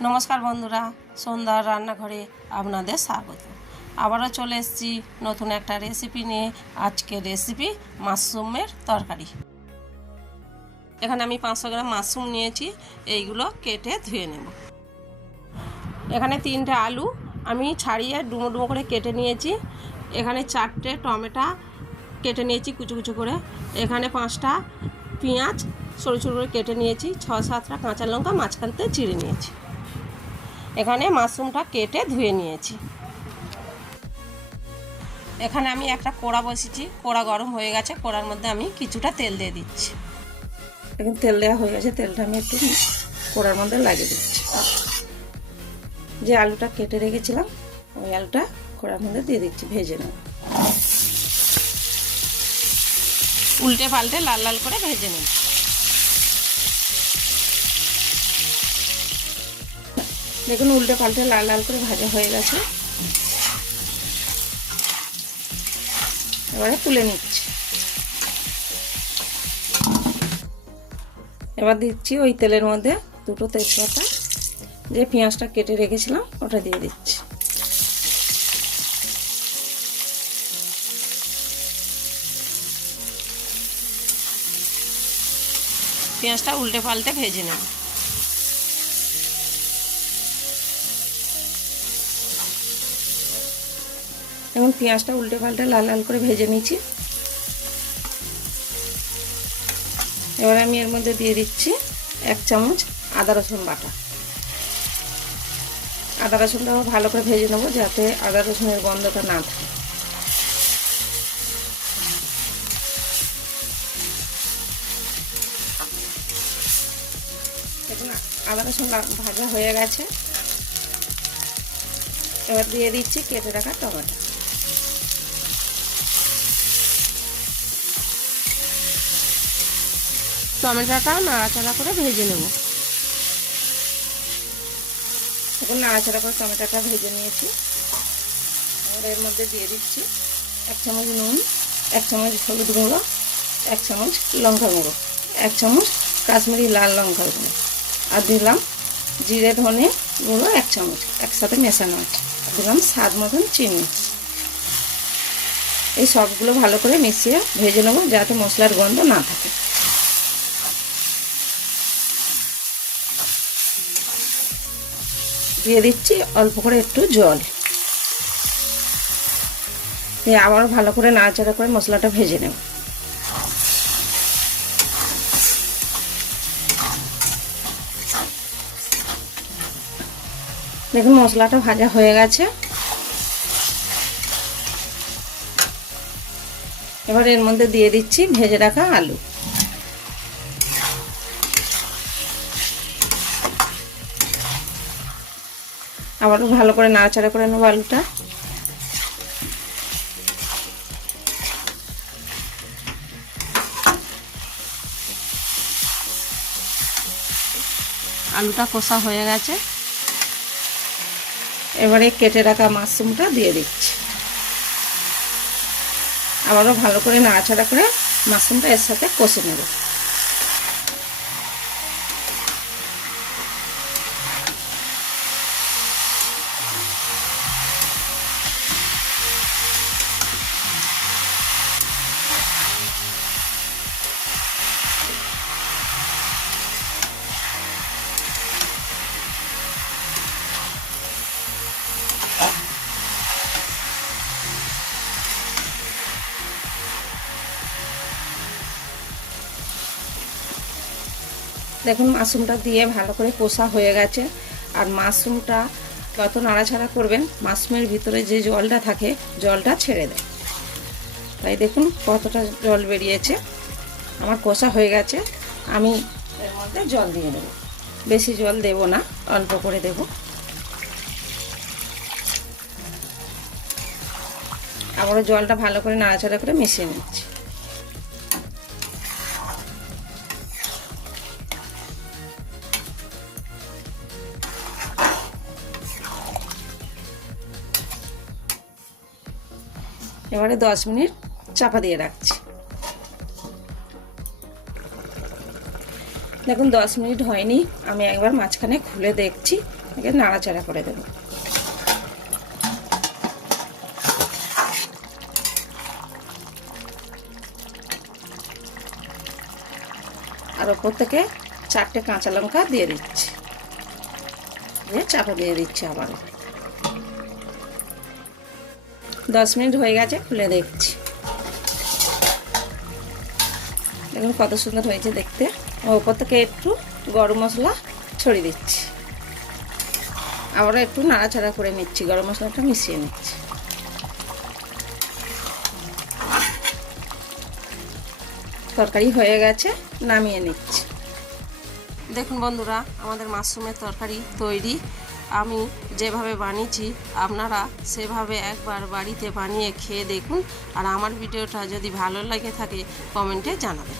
নমস্কার বন্ধুরা, সন্ধ্যার রান্নাঘরে আপনাদের স্বাগত। আবারও চলে এসেছি নতুন একটা রেসিপি নিয়ে। আজকের রেসিপি মাশরুমের তরকারি। এখানে আমি 500 গ্রাম মাশরুম নিয়েছি, এইগুলো কেটে ধুয়ে নেব। এখানে 3টে আলু আমি ছাড়িয়ে ডুমো ডুমো করে কেটে নিয়েছি। এখানে 4টে টমেটো কেটে নিয়েছি কুচু কুচু করে। এখানে 5টা পেঁয়াজ সরু সরু করে কেটে নিয়েছি। 6-7টা কাঁচা লঙ্কা মাঝখান থেকে চিড়ে নিয়েছি। এখানে মাশরুমটা কেটে ধুয়ে নিয়েছি। এখানে আমি একটা কড়া বসিয়েছি, কড়া গরম হয়ে গেছে। কড়ার মধ্যে আমি কিছুটা তেল দিয়ে দিচ্ছি। এখন তেল দেওয়া হয়ে গেছে, তেলটা আমি একটু কড়ার মধ্যে লাগিয়ে দিচ্ছি। যে আলুটা কেটে রেখেছিলাম ওই আলুটা কড়ার মধ্যে দিয়ে দিচ্ছি, ভেজে নেব। উল্টে পাল্টে লাল লাল করে ভেজে নেব। দেখুন উল্টে পাল্টে লাল লাল করে ভাজা হয়ে গেছে। এবারে তুলে নিচ্ছি। এবার দিচ্ছি ওই তেলের মধ্যে 2টো তেজপাতা, যে পেঁয়াজটা কেটে রেখেছিলাম ওটা দিয়ে দিচ্ছি। পেঁয়াজটা উল্টে পাল্টে ভেজে নেব। এখন পেঁয়াজটা উল্টে পাল্টে লাল লাল করে ভেজে নিয়েছি। এবার আমি এর মধ্যে দিয়ে দিচ্ছি 1 চামচ আদা রসুন বাটা। আদা রসুনটাও ভালো করে ভেজে নেবো, যাতে আদা রসুনের গন্ধটা না থাকে। দেখুন আদা রসুন ভাজা হয়ে গেছে। এবার দিয়ে দিচ্ছি কেটে রাখা টমেটো। টমেটোটা নাড়াচাড়া করে ভেজে নেব। এখন নাড়াচাড়া করে টমেটোটা ভেজে নিয়েছি। এর মধ্যে দিয়ে দিচ্ছি 1 চামচ নুন, 1 চামচ হলুদ গুঁড়ো, 1 চামচ লঙ্কা গুঁড়ো, 1 চামচ কাশ্মীরি লাল লঙ্কা গুঁড়ো, আর দিলাম জিরে ধনে গুঁড়ো 1 চামচ, একসাথে মেশানো আছে। দিলাম স্বাদ মতন চিনি। এই সবগুলো ভালো করে মিশিয়ে ভেজে নেবো, যাতে মশলার গন্ধ না থাকে। দিয়ে দিচ্ছি অল্প করে একটু জল, দিয়ে আবার ভালো করে নাড়াচাড়া করে মশলাটা ভেজে নেব। দেখুন মশলাটা ভাজা হয়ে গেছে। এবার এর মধ্যে দিয়ে দিচ্ছি ভেজে রাখা আলু। আবারও ভালো করে নাড়াচাড়া করে নেব আলুটা। আলুটা কষা হয়ে গেছে। এবারে কেটে রাখা মাশরুমটা দিয়ে দিচ্ছি। আবারও ভালো করে নাড়াচাড়া করে মাশরুমটা এর সাথে কষে নেব। দেখুন মাশরুমটা দিয়ে ভালো করে কষা হয়ে গেছে। আর মাশরুমটা যত নাড়াচাড়া করবেন মাশরুমের ভিতরে যে জলটা থাকে জলটা ছেড়ে দেয়। তাই দেখুন কতটা জল বেরিয়েছে। আমার কষা হয়ে গেছে। আমি এর মধ্যে জল দিয়ে দেবো। বেশি জল দেব না, অল্প করে দেব। আবারও জলটা ভালো করে নাড়াচাড়া করে মিশিয়ে নিচ্ছি। এবারে 10 মিনিট চাপা দিয়ে রাখছি। দেখুন 10 মিনিট হয়নি, আমি একবার মাঝখানে খুলে দেখছি একে নাড়াচাড়া করে দেবো। আর ওপর থেকে 4টে কাঁচা লঙ্কা দিয়ে দিচ্ছি, দিয়ে চাপা দিয়ে দিচ্ছি আবারও। 10 মিনিট হয়ে গেছে, খুলে দেখছি। দেখুন কত সুন্দর হয়েছে দেখতে। ওপর থেকে একটু গরম মশলা ছড়িয়ে দিচ্ছি, আবারও একটু নাড়াচাড়া করে নিচ্ছি, গরম মশলাটা মিশিয়ে নিচ্ছি। তরকারি হয়ে গেছে, নামিয়ে নিচ্ছি। দেখুন বন্ধুরা, আমাদের মাশরুমের তরকারি তৈরি। আমি যেভাবে বানিয়েছি আপনারা সেভাবে একবার বাড়িতে বানিয়ে খেয়ে দেখুন। আর আমার ভিডিওটা যদি ভালো লাগে থাকে কমেন্টে জানাবেন।